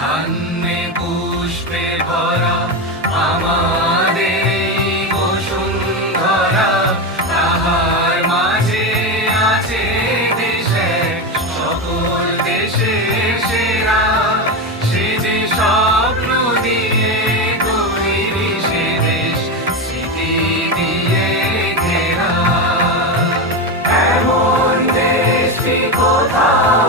ধান্যে পুষ্পে ভরা আমাদের এই বসুন্ধরা, তাহার মাঝে আছে দেশে সকল দেশের সেরা। সে যে স্বপ্ন দিয়ে তৈরি সে দেশ, স্মৃতি দিয়ে ঘেরা। এমন দেশটি কোথাও